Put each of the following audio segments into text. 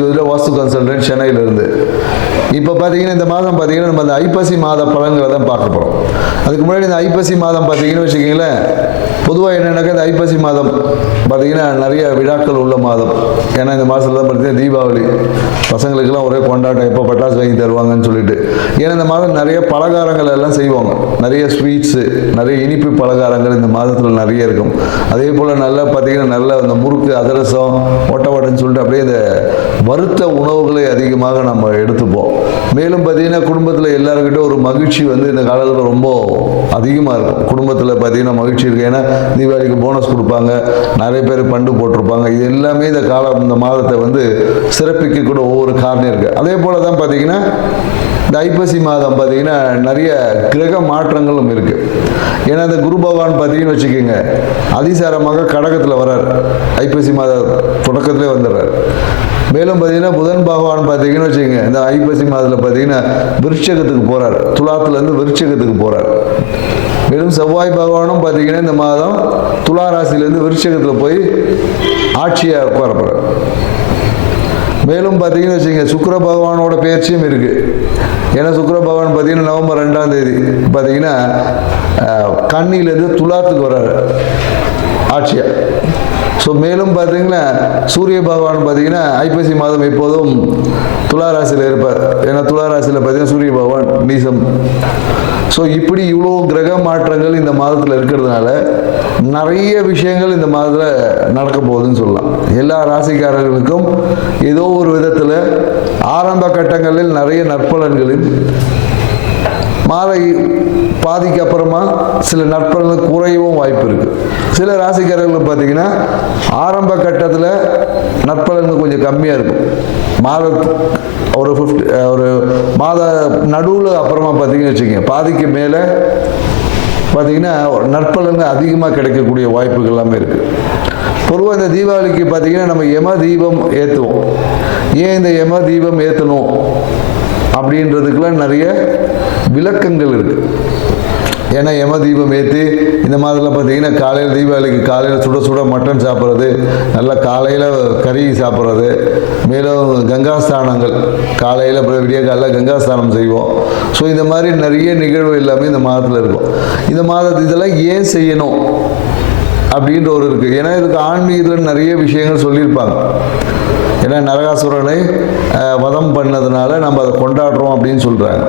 ஜோதிட வாஸ்து கன்சல்டன்ட் சென்னையிலிருந்து. இப்போ பார்த்தீங்கன்னா இந்த மாதம் பார்த்தீங்கன்னா நம்ம அந்த ஐப்பசி மாத பலன்களை தான் பார்க்க போகிறோம். அதுக்கு முன்னாடி இந்த ஐப்பசி மாதம் பார்த்தீங்கன்னு வச்சுக்கிங்களேன், பொதுவாக என்னென்னாக்கா இந்த ஐப்பசி மாதம் பார்த்தீங்கன்னா நிறைய விழாக்கள் உள்ள மாதம். ஏன்னா இந்த மாதத்தில் தான் பார்த்தீங்கன்னா தீபாவளி, பசங்களுக்கெல்லாம் ஒரே கொண்டாட்டம், எப்போ பட்டாசு வாங்கி தருவாங்கன்னு சொல்லிட்டு. ஏன்னா இந்த மாதம் நிறைய பலகாரங்கள் எல்லாம் செய்வாங்க, நிறைய ஸ்வீட்ஸு, நிறைய இனிப்பு பலகாரங்கள் இந்த மாதத்தில் நிறைய இருக்கும். அதே போல் நல்லா பார்த்தீங்கன்னா நல்ல அந்த முறுக்கு, அதிரசம், ஒட்டவடைன்னு சொல்லிட்டு அப்படியே இந்த வறுத்த உணவுகளை அதிகமாக நம்ம எடுத்துப்போம். மேலும் பார்த்தீங்கன்னா குடும்பத்தில் எல்லாருக்கிட்ட ஒரு மகிழ்ச்சி இந்த காலத்தில் ரொம்ப அதிகமாக இருக்கும். குடும்பத்தில் பார்த்தீங்கன்னா மகிழ்ச்சி இருக்குது. ஏன்னா தீபாவளிக்கு போனஸ் கொடுப்பாங்க, நிறைய பேர் பண்டு போட்டிருப்பாங்க. இது எல்லாமே இந்த மாதத்தை சிறப்பிக்க கூட ஒவ்வொரு காரணம் இருக்குது. அதே போல் தான் பார்த்தீங்கன்னா இந்த ஐப்பசி மாதம் பார்த்தீங்கன்னா நிறைய கிரக மாற்றங்களும் இருக்குது. ஏன்னா இந்த குரு பகவான் பார்த்தீங்கன்னு வச்சுக்கோங்க, அதிசாரமாக கடகத்தில் வர்றார், ஐப்பசி மாத தொடக்கத்திலே வந்துடுறார். மேலும் பார்த்தீங்கன்னா புதன் பகவான் பார்த்தீங்கன்னு வச்சுக்கோங்க, இந்த ஐப்பசி மாதத்தில் பார்த்தீங்கன்னா விருட்சகத்துக்கு போகிறார், துலாத்துலேருந்து விருட்சகத்துக்கு போகிறார். மேலும் செவ்வாய் பகவானும் பார்த்தீங்கன்னா இந்த மாதம் துலா ராசியிலேருந்து விருட்சகத்தில் போய் ஆட்சியாக உட்கார போகிறார். மேலும் பார்த்தீங்கன்னு வச்சுக்கோங்க, சுக்கிர பகவானோட பயிற்சியும் இருக்குது. ஏன்னா சுக்கிர பகவான் பார்த்தீங்கன்னா நவம்பர் 2ஆம் தேதி பார்த்தீங்கன்னா கன்னியிலேருந்து துலாத்துக்கு வர்றாரு ஆட்சியாக. ஸோ மேலும் பார்த்தீங்கன்னா சூரிய பகவான் பார்த்தீங்கன்னா ஐப்பசி மாதம் எப்போதும் துலா ராசியில் இருப்பார். ஏன்னா துலா ராசியில் பார்த்தீங்கன்னா சூரிய பகவான் நீசம். ஸோ இப்படி இவ்வளோ கிரக மாற்றங்கள் இந்த மாதத்தில் இருக்கிறதுனால நிறைய விஷயங்கள் இந்த மாதத்தில் நடக்க போகுதுன்னு சொல்லலாம். எல்லா ராசிக்காரர்களுக்கும் ஏதோ ஒரு விதத்தில் ஆரம்ப கட்டங்களில் நிறைய நற்பலன்களும், மாத பாதிக்கு அப்புறமா சில நற்பலன்கள் குறையவும் வாய்ப்பு இருக்குது. சில ராசிக்காரர்கள் பார்த்தீங்கன்னா ஆரம்ப கட்டத்தில் நற்பலன்கள் கொஞ்சம் கம்மியாக இருக்கும். ஒரு மாத நடுவில் அப்புறமா பார்த்தீங்கன்னு வச்சுக்கோங்க, பாதிக்கு மேலே பார்த்தீங்கன்னா நற்பலன்கள் அதிகமாக கிடைக்கக்கூடிய வாய்ப்புகள் எல்லாமே இருக்குது. பொதுவாக இந்த தீபாவளிக்கு பார்த்தீங்கன்னா நம்ம யம தீபம் ஏற்றுவோம். ஏன் இந்த யம தீபம் ஏற்றணும் அப்படின்றதுக்கெல்லாம் நிறைய விளக்கங்கள் இருக்குது. ஏன்னா யம தீபம் ஏற்றி இந்த மாதத்தில் பார்த்தீங்கன்னா காலையில் தீபாவளிக்கு காலையில் சுட சுட மட்டன் சாப்பிட்றது, நல்லா காலையில் கறி சாப்பிட்றது, மேலும் கங்காஸ்தானங்கள் காலையில் விடிய காலையில் கங்காஸ்தானம் செய்வோம். ஸோ இந்த மாதிரி நிறைய நிகழ்வு எல்லாமே இந்த மாதத்தில் இருக்கும். இந்த இதெல்லாம் ஏன் செய்யணும் அப்படின்ற ஒரு இருக்குது. ஏன்னா இதுக்கு ஆன்மீகத்தில் நிறைய விஷயங்கள் சொல்லியிருப்பாங்க. ஏன்னா நரகாசுரனை வதம் பண்ணதுனால நம்ம அதை கொண்டாடுறோம் அப்படின்னு சொல்கிறாங்க.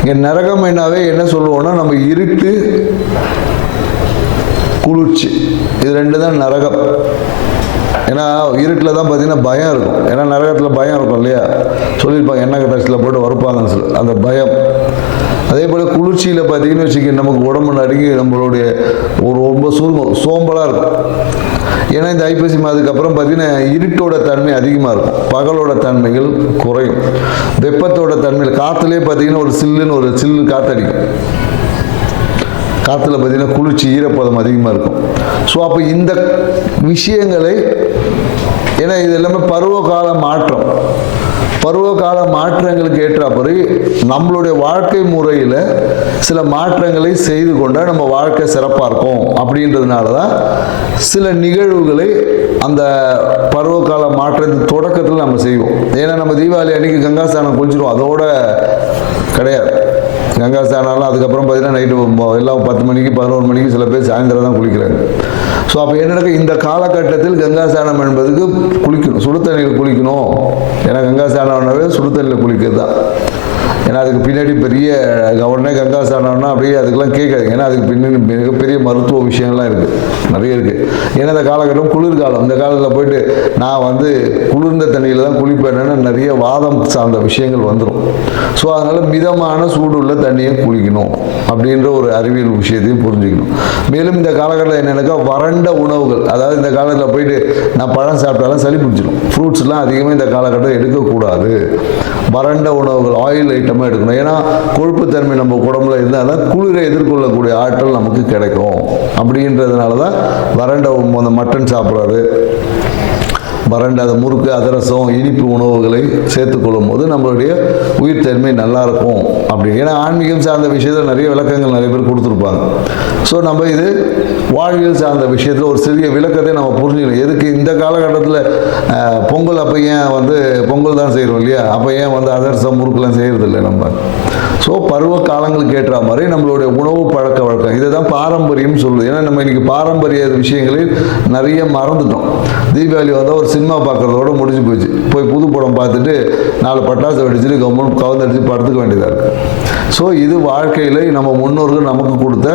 இங்கே நரகம் என்ன சொல்லுவோம்னா, நம்ம இருட்டு, குளிர்ச்சி, இது ரெண்டு தான் நரகம். ஏன்னா இருட்டில் தான் பார்த்தீங்கன்னா பயம் இருக்கும். ஏன்னா நரகத்தில் பயம் இருக்கும் இல்லையா, சொல்லியிருப்பாங்க எண்ணெய் டஸ்ட்டில் போட்டு வறுப்பாங்கன்னு சொல்லி, அந்த பயம். அதே போல் குளிர்ச்சியில் பார்த்தீங்கன்னு வச்சுக்க, நமக்கு உடம்பு நடுங்கி நம்மளுடைய ரொம்ப சோம்பலாக இருக்கும். ஏன்னா இந்த ஐப்பசி மாதத்துக்கு அப்புறம் பார்த்தீங்கன்னா இருட்டோட தன்மை அதிகமாக இருக்கும், பகலோட தன்மைகள் குறையும். வெப்பத்தோட தன்மையில் காற்றுலேயே பார்த்தீங்கன்னா ஒரு சில்லு காற்றடிக்கும். காற்றுல பார்த்தீங்கன்னா குளிர்ச்சி, ஈரப்பதம் அதிகமாக இருக்கும். ஸோ அப்போ இந்த விஷயங்களை, ஏன்னா இது எல்லாமே பருவகால மாற்றங்களுக்கு ஏற்றாப்படி நம்மளுடைய வாழ்க்கை முறையில் சில மாற்றங்களை செய்து கொண்டால் நம்ம வாழ்க்கை சிறப்பாக இருக்கும். அப்படின்றதுனால தான் சில நிகழ்வுகளை அந்த பருவகால மாற்றத்தின் தொடக்கத்தில் நம்ம செய்வோம். ஏன்னா நம்ம தீபாவளி அன்னைக்கு கங்காஸ்தானம் குளிச்சிடுவோம், அதோட கிடையாது. கங்காஸ்தானம்லாம் அதுக்கப்புறம் பார்த்தீங்கன்னா நைட்டு எல்லாம் 10 மணிக்கு 11 மணிக்கு சில பேர் சாயந்தரம் தான் குளிக்கிறாங்க. ஸோ அப்போ என்னென்ன இந்த காலகட்டத்தில் கங்காஸ்தானம் என்பதுக்கு குளிக்கணும், சுடு தண்ணியில் குளிக்கணும். ஏன்னா கங்காஸ்தானம்னாவே சுடு தண்ணியில் குளிக்கிறது தான். ஏன்னா அதுக்கு பின்னாடி பெரிய உடனே கங்காஸ்தானம்னா அப்படியே அதுக்கெல்லாம் கேட்காதுங்க. ஏன்னா அதுக்கு பின்னாடி மிகப்பெரிய மருத்துவ விஷயங்கள்லாம் இருக்குது, நிறைய இருக்குது. ஏன்னா இந்த காலகட்டம் குளிர்காலம், இந்த காலத்தில் போயிட்டு நான் குளிர்ந்த தண்ணியில் தான் குளிப்பேன்னா நிறைய வாதம் சார்ந்த விஷயங்கள் வந்துடும். ஸோ அதனால் மிதமான சூடுள்ள தண்ணியை குளிக்கணும் அப்படின்ற ஒரு அறிவியல் விஷயத்தையும் புரிஞ்சுக்கணும். மேலும் இந்த காலகட்டத்தில் என்னென்னாக்கா வறண்ட உணவுகள், அதாவது இந்த காலத்தில் போயிட்டு நான் பழம் சாப்பிட்டாலும் சளி பிடிச்சிடும். ஃப்ரூட்ஸ்லாம் அதிகமாக இந்த காலகட்டம் எடுக்கக்கூடாது. வறண்ட உணவுகள், ஆயில் ஐட்டமாக எடுக்கணும். ஏன்னா கொழுப்புத்தன்மை நம்ம உடம்புல இருந்தால் தான் குளிரை எதிர்கொள்ளக்கூடிய ஆற்றல் நமக்கு கிடைக்கும். அப்படின்றதுனால தான் வறண்ட மட்டன் சாப்பிட்றது, வறண்ட அந்த முறுக்கு அதிரசம் இனிப்பு உணவுகளை சேர்த்துக்கொள்ளும் போது நம்மளுடைய உயிர்த்தன்மை நல்லா இருக்கும் அப்படி. ஏன்னா ஆன்மீகம் சார்ந்த விஷயத்தில் நிறைய விளக்கங்கள் நிறைய பேர் கொடுத்துருப்பாங்க. ஸோ நம்ம இது வாழ்வியல் சார்ந்த விஷயத்தில் ஒரு சிறிய விளக்கத்தை நம்ம புரிஞ்சுக்கணும். எதுக்கு இந்த காலகட்டத்தில் பொங்கல் அப்போ ஏன் பொங்கல் தான் செய்கிறோம் இல்லையா, அப்போ ஏன் அதிரசம் முறுக்கெல்லாம் செய்கிறதில்லை நம்ம. ஸோ பருவ காலங்களுக்கு ஏற்ற மாதிரி நம்மளுடைய உணவு பழக்க வழக்கம் இதை தான் பாரம்பரியம் சொல்லுது. ஏன்னா நம்ம இன்னைக்கு பாரம்பரிய விஷயங்களில் நிறைய மறந்துட்டோம். தீபாவளி வந்தால் ஒரு சினிமா பார்க்குறதோட முடிஞ்சு போச்சு. போய் புது படம் பார்த்துட்டு 4 பட்டாசு வெடிச்சுட்டு கவர்மெண்ட் கவர்ந்தடிச்சு படுத்துக்க வேண்டியதாக இருக்குது. ஸோ இது வாழ்க்கையில் நம்ம முன்னோர்கள் நமக்கு கொடுத்த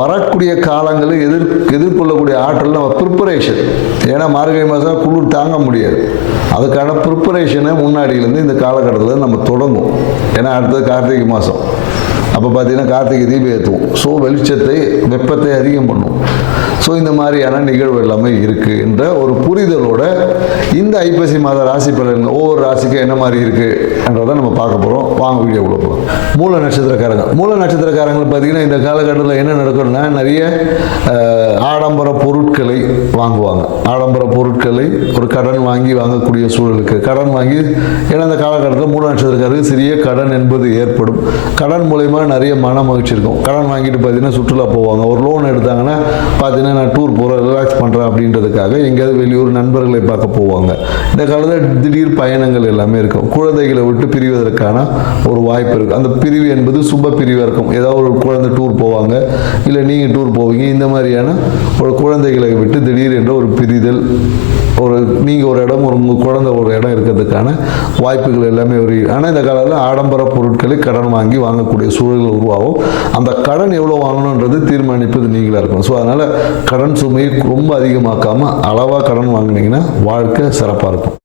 வரக்கூடிய காலங்களை எதிர்கொள்ளக்கூடிய ஆற்றல் நம்ம ப்ரிப்பரேஷன். ஏன்னா மார்கழி மாதம் குளிர் தாங்க முடியாது. அதுக்கான ப்ரிப்பரேஷனை முன்னாடியிலேருந்து இந்த காலகட்டத்தில் நம்ம தொடங்கும். ஏன்னா அடுத்தது கார்த்திகை மாதம். அப்போ பார்த்தீங்கன்னா கார்த்திகை தீபம் ஏற்றுவோம். ஸோ வெளிச்சத்தை வெப்பத்தை அதிகம் பண்ணும். ஸோ இந்த மாதிரியான நிகழ்வு எல்லாமே இருக்குது என்ற ஒரு புரிதலோட இந்த ஐப்பசி மாத ராசி பலன்கள் ஒவ்வொரு ராசிக்கும் என்ன மாதிரி இருக்குன்றதை நம்ம பார்க்க போகிறோம். வாங்க வீடியோக்குள்ள போகிறோம். மூல நட்சத்திரக்காரங்கள் பார்த்தீங்கன்னா இந்த காலகட்டத்தில் என்ன நடக்கும்னா நிறைய ஆடம்பர பொருட்களை வாங்குவாங்க. ஆடம்பர பொருட்களை ஒரு கடன் வாங்கக்கூடிய சூழலுக்கு கடன் வாங்கி, ஏன்னா அந்த காலகட்டத்தில் மூல நட்சத்திரக்காரருக்கு சிறிய கடன் என்பது ஏற்படும். கடன் மூலயமா நிறைய மன மகிழ்ச்சி இருக்கும். கடன் வாங்கிட்டு பார்த்தீங்கன்னா சுற்றுலா போவாங்க. ஒரு லோன் எடுத்தாங்கன்னா பார்த்தீங்கன்னா நான் டூர் போகிறேன், ரிலாக்ஸ் பண்ணுறேன் அப்படின்றதுக்காக எங்கேயாவது வெளியூர் நண்பர்களை பார்க்க போவாங்க. இந்த காலத்தில் திடீர் பயணங்கள் எல்லாமே இருக்கும். குழந்தைகளை விட்டு பிரிவதற்கான ஒரு வாய்ப்பு இருக்குது. அந்த பிரிவு என்பது சுப பிரிவாக இருக்கும். ஏதாவது ஒரு குழந்தை டூர் போவாங்க, இல்லை நீங்கள் டூர் போவீங்க. இந்த மாதிரியான ஒரு குழந்தைகளை விட்டு திடீர் என்ற ஒரு பிரிதல், நீங்கள் ஒரு இடம் உங்கள் குழந்தை ஒரு இடம் இருக்கிறதுக்கான வாய்ப்புகள் எல்லாமே ஆனால் இந்த காலத்தில் ஆடம்பர பொருட்களை கடன் வாங்கக்கூடிய சூழல்கள் உருவாகும். அந்த கடன் எவ்வளோ வாங்கணுன்றது தீர்மானிப்பது நீங்களாக இருக்கும். ஸோ அதனால் கடன் சுமையை ரொம்ப அதிகமாக்காமல் அளவாக கடன் வாங்கினீங்கன்னா வாழ்க்கை சிறப்பாக இருக்கும்.